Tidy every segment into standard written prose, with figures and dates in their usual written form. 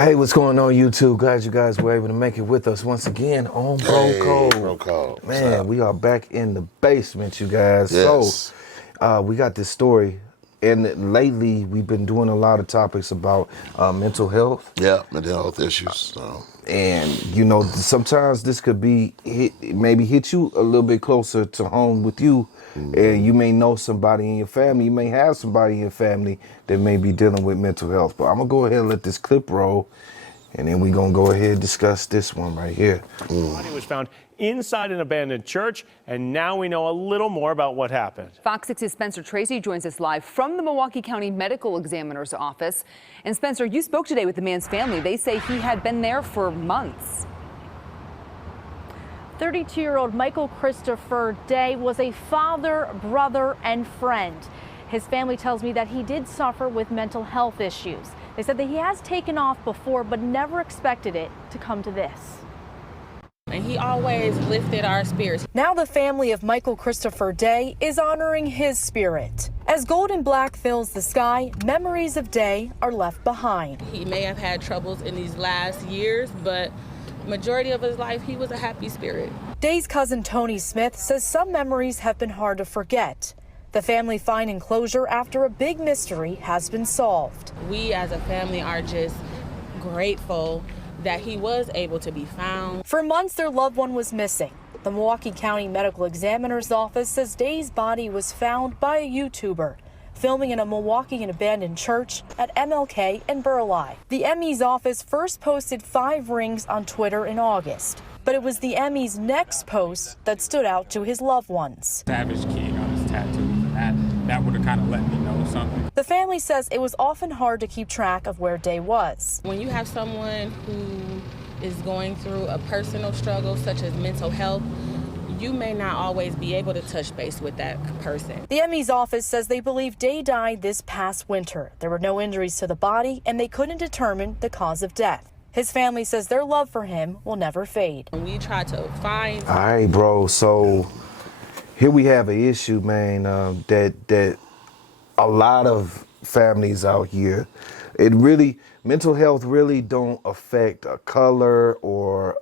Hey, what's going on, YouTube? Glad you guys were able to make it with us once again on Bro Code. Bro Code. Man, we are back in the basement, you guys. Yes. So, we got this story, and lately we've been doing a lot of topics about mental health. Yeah, mental health issues. So. And, you know, sometimes this could be maybe hit you a little bit closer to home with you. And you may know somebody in your family, you may have somebody in your family that may be dealing with mental health. But I'm going to go ahead and let this clip roll, and then we're going to go ahead and discuss this one right here. The body was found inside an abandoned church, and now we know a little more about what happened. Fox 6's Spencer Tracy joins us live from the Milwaukee County Medical Examiner's office. And Spencer, you spoke today with the man's family. They say he had been there for months. 32-year-old Michael Christopher Day was a father, brother, and friend. His family tells me that he did suffer with mental health issues. They said that he has taken off before, but never expected it to come to this. And he always lifted our spirits. Now the family of Michael Christopher Day is honoring his spirit. As gold and black fills the sky, memories of Day are left behind. He may have had troubles in these last years, but majority of his life, he was a happy spirit. Day's cousin Tony Smith says some memories have been hard to forget. The family finding closure after a big mystery has been solved. We as a family are just grateful that he was able to be found. For months, their loved one was missing. The Milwaukee County Medical Examiner's office says Day's body was found by a YouTuber filming in a Milwaukee abandoned church at MLK and Burleigh. The ME's office first posted 5 rings on Twitter in August, but it was the ME's next post that stood out to his loved ones. Savage King on his tattoos, and that would have kind of let me know something. The family says it was often hard to keep track of where Day was. When you have someone who is going through a personal struggle such as mental health, you may not always be able to touch base with that person. The ME's office says they believe Day died this past winter. There were no injuries to the body, and they couldn't determine the cause of death. His family says their love for him will never fade. We try to find. All right, bro. So here we have an issue, man, that a lot of families out here, mental health really don't affect a color or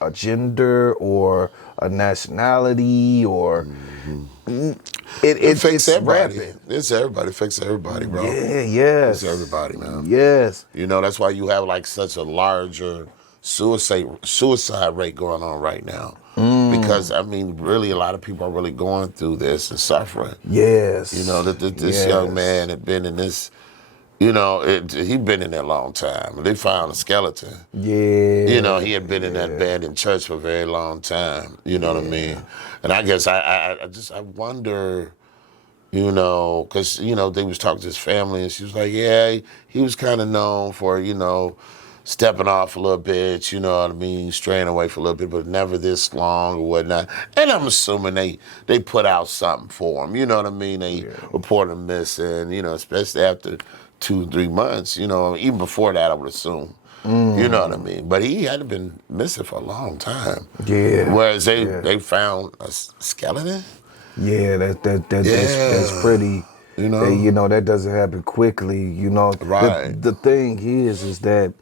a gender or a nationality or It affects it's everybody. rampant. It's everybody. It affects everybody, bro. Yeah, yes. It's everybody, man. Yes. You know, that's why you have like such a larger suicide rate going on right now. Because, I mean, really a lot of people are really going through this and suffering. Yes. You know, this young man had been in this, you know, he'd been in there a long time. They found a skeleton. Yeah. You know, he had been in that abandoned church for a very long time. You know what I mean? And I guess I wonder, you know, because, you know, they was talking to his family and she was like, yeah, he was kind of known for, you know, stepping off a little bit, you know what I mean, straying away for a little bit, but never this long or whatnot. And I'm assuming they put out something for him, you know what I mean? They report him missing, you know, especially after 2-3 months, you know, even before that I would assume. You know what I mean? But he had been missing for a long time. Yeah. Whereas they found a skeleton. Yeah, that's pretty. You know? You know, that doesn't happen quickly. You know, Right. The thing is that,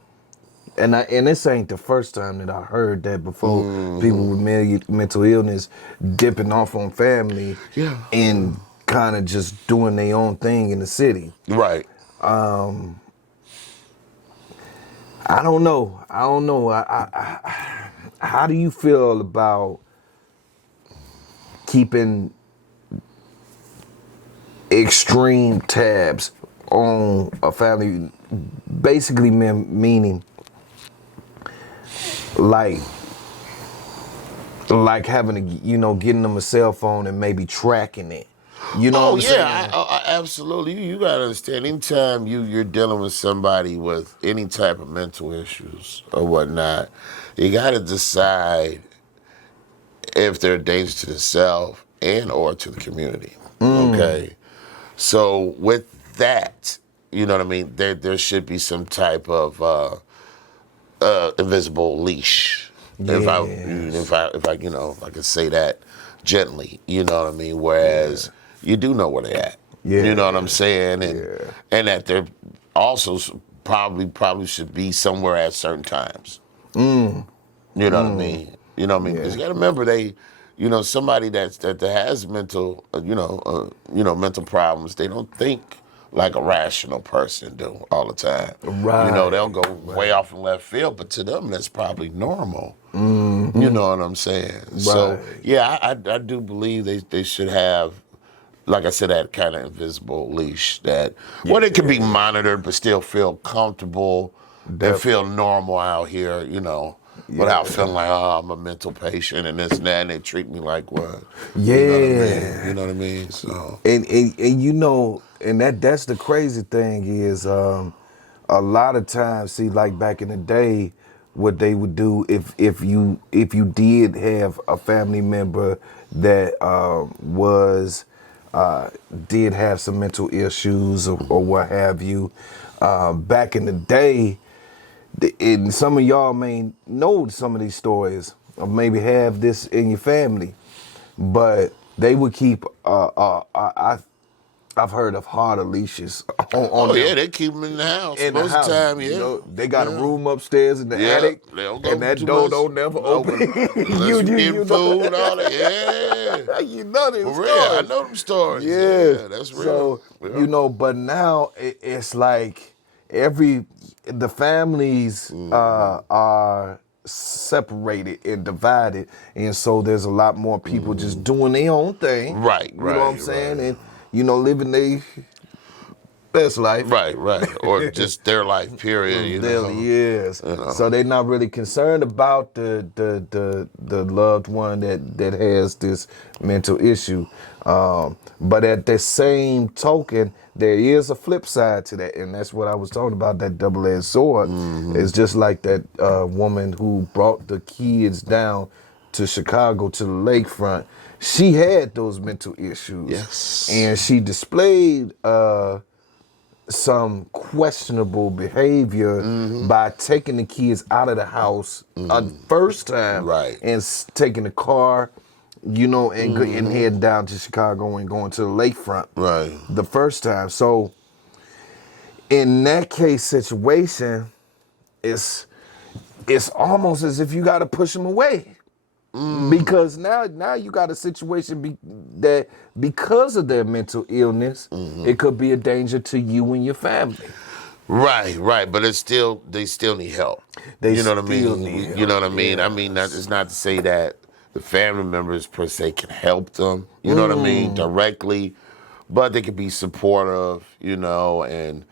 and this ain't the first time that I heard that before. People with mental illness dipping off on family, and kind of just doing their own thing in the city. Right. I don't know. How do you feel about keeping extreme tabs on a family? Basically, meaning like having to, you know, getting them a cell phone and maybe tracking it. You know what I'm saying? I absolutely. You gotta understand. Anytime you're dealing with somebody with any type of mental issues or whatnot, you gotta decide if they're a danger to themselves and or to the community. Okay. So with that, you know what I mean. There should be some type of invisible leash. If I you know, if I could say that gently, you know what I mean. Whereas you do know where they're at. You know what I'm saying, and that they're also probably should be somewhere at certain times. You know what I mean? You know what I mean? Because you got to remember somebody that has mental, mental problems. They don't think like a rational person do all the time. Right. They'll go way off in left field, but to them that's probably normal. You know what I'm saying? Right. So yeah, I do believe they should have, like I said, that kind of invisible leash that it can be monitored but still feel comfortable and feel normal out here, without feeling like, oh, I'm a mental patient and this and that, and they treat me like what? Yeah. You know what I mean? So and that's the crazy thing is a lot of times, see, like back in the day, what they would do if you did have a family member that did have some mental issues or what have you, back in the day, and some of y'all may know some of these stories or maybe have this in your family, but they would keep I've heard of harder leashes on them. They keep them in the house. In Most the house, of the time, they got a room upstairs in the attic, and that door don't never open. you food, all that. Yeah, you know them For stories. real, I know them stories. Yeah, that's real. So but now it's like the families are separated and divided, and so there's a lot more people just doing their own thing. Right. You know what I'm saying? And living their best life. Right. Or just their life, period. Yes. So they're not really concerned about the loved one that has this mental issue. But at the same token, there is a flip side to that, and that's what I was talking about, that double-edged sword. It's just like that woman who brought the kids down to Chicago to the lakefront. She had those mental issues. Yes. And she displayed some questionable behavior by taking the kids out of the house first time. Right. And taking the car, and heading down to Chicago and going to the lakefront. Right. The first time. So in that case situation, it's almost as if you got to push them away. Because now you got a situation that because of their mental illness, it could be a danger to you and your family. Right. But they still need help. You know what I mean? You know what I mean? I mean, it's not to say that the family members per se can help them. You know what I mean? Directly, but they can be supportive. And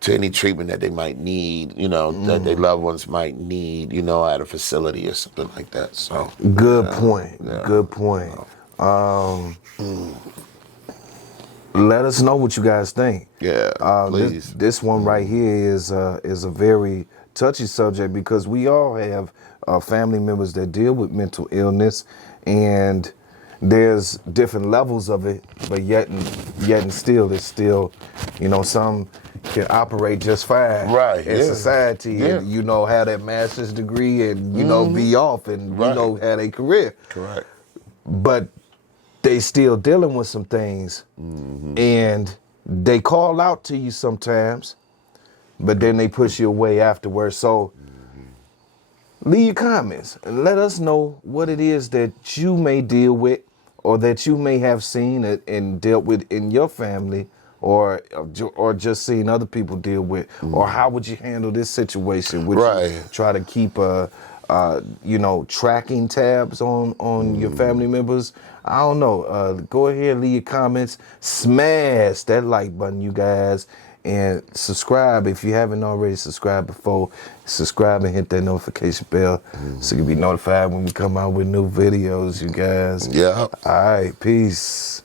to any treatment that they might need, that their loved ones might need, at a facility or something like that. So good point. Yeah. Good point. Let us know what you guys think. Yeah, please. This one right here is a very touchy subject because we all have family members that deal with mental illness, and there's different levels of it, but yet and still, it's still, some can operate just fine in society and, have that master's degree and, be off and, have a career. Correct. But they still dealing with some things and they call out to you sometimes, but then they push you away afterwards. So leave your comments and let us know what it is that you may deal with or that you may have seen it and dealt with in your family, or just seen other people deal with, or how would you handle this situation? Would you try to keep tracking tabs on your family members? I don't know. Go ahead, leave your comments, smash that like button, you guys, and subscribe if you haven't already subscribed before. Subscribe and hit that notification bell so you can be notified when we come out with new videos, you guys. Yeah. All right, peace.